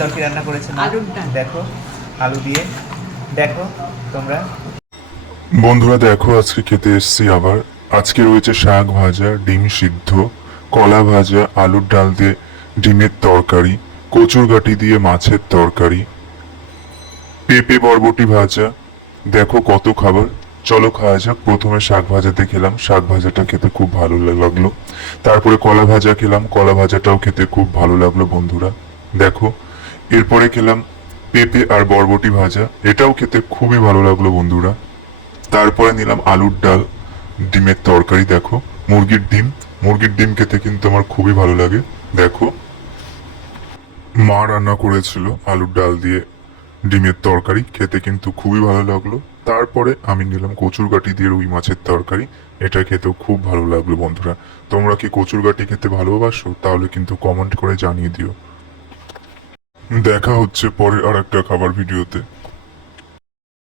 তরকারি রান্না করেছে মা। আলুর ডাল। দেখো আলু দিয়ে, দেখো তোমরা। বন্ধুরা দেখো আজকে খেতে এসেছি আবার। আজকে রয়েছে শাক ভাজা, ডিম সিদ্ধ, কলা ভাজা, আলুর ডাল দিয়ে ডিমের তরকারি, কচুর গাঁটি দিয়ে মাছের তরকারি, পেঁপে বরবটি ভাজা। দেখো কত খাবার, চলো খাওয়া যাক। প্রথমে শাক ভাজাতে খেলাম, শাক ভাজাটা খেতে খুব ভালো লাগলো। তারপরে কলা ভাজা খেলাম, কলা ভাজাটাও খেতে খুব ভালো লাগলো বন্ধুরা। দেখো এরপরে খেলাম পেঁপে আর বরবটি ভাজা, এটাও খেতে খুবই ভালো লাগলো বন্ধুরা। তারপরে নিলাম আলুর ডাল, ডিমের তরকারি। দেখো মুরগির ডিম খেতে কিন্তু আমার খুবই ভালো লাগে। দেখো মা রান্না করেছিল আলুর ডাল দিয়ে ডিমের তরকারি, খেতে কিন্তু খুবই ভালো লাগলো। তারপরে আমি নিলাম কচুর গাঁটি দিয়ে রুই মাছের তরকারি, এটা খেতেও খুব ভালো লাগলো বন্ধুরা। তোমরা কি কচুর গাঁটি খেতে ভালোবাসো? তাহলে কিন্তু কমেন্ট করে জানিয়ে দিও। দেখা হচ্ছে পরে আর একটা খাবার ভিডিওতে।